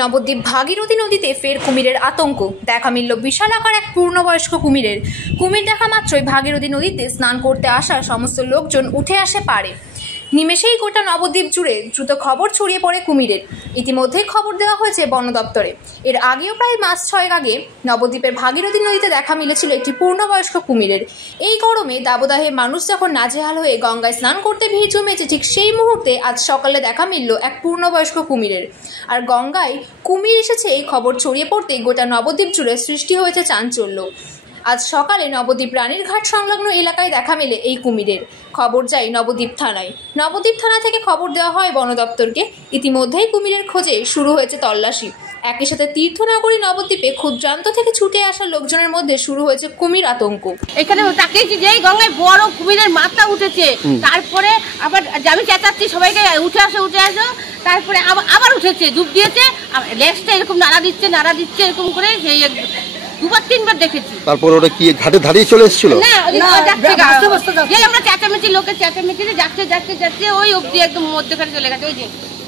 নবদ্বীপ ভাগীরথী নদীতে ফের কুমিরের আতঙ্ক। দেখা মিলল বিশাল আকার এক পূর্ণবয়স্ক কুমিরের। কুমির দেখা মাত্রই ভাগীরথী নদীতে স্নান করতে আসা সমস্ত লোকজন উঠে আসে পাড়ে। নিমেষেই গোটা নবদ্বীপ জুড়ে দ্রুত খবর ছড়িয়ে পড়ে কুমিরের। ইতিমধ্যেই খবর দেওয়া হয়েছে বন দপ্তরে। এর আগেও প্রায় মাস 6 আগে নবদ্বীপের ভাগীরথী নদীতে দেখা মিলেছিল একটি পূর্ণবয়স্ক কুমিরের। এই গরমে দাবদাহে মানুষ যখন নাজেহাল হয়ে গঙ্গায় স্নান করতে ভিড় জমেছে, ঠিক সেই মুহূর্তে আজ সকালে দেখা মিলল এক পূর্ণবয়স্ক কুমিরের। আর গঙ্গায় কুমির এসেছে এই খবর ছড়িয়ে পড়তেই গোটা নবদ্বীপ জুড়ে সৃষ্টি হয়েছে চাঞ্চল্য। আজ সকালে নবদ্বীপ রানীর ঘাট সংলগ্ন এলাকায় দেখা মেলে এই কুমিরের। খবর যায় নবদ্বীপ থানায়। নবদ্বীপ থানা থেকে খবর দেওয়া হয় বন দপ্তরকে। ইতিমধ্যেই কুমিরের খোঁজে শুরু হয়েছে তল্লাশি। একই সাথে তীর্থনগরী নবদ্বীপে ক্ষুদ্রান্ত থেকে ছুটে আসা লোকজনের মধ্যে শুরু হয়েছে কুমির আতঙ্ক। এখানে তাকিয়েছি যে গঙ্গায় বড় কুমিরের মাথা উঠেছে, তারপরে আবার আমি চেঁচাচ্ছি সবাইকে উঠে আসো। তারপরে আবার উঠেছে, ডুব দিয়েছে, লেজটা এরকম নাড়া দিচ্ছে এরকম করে। সেই 2-3 বার দেখেছি। তারপর ওটা কি ঘাটে দাঁড়িয়ে চলে এসেছিল? না, আমরা চেঁচামেচি, লোকের চেঁচামেচি যাচ্ছে ওই অব্দি একদম মধ্যখানে চলে গেছে। ওই যে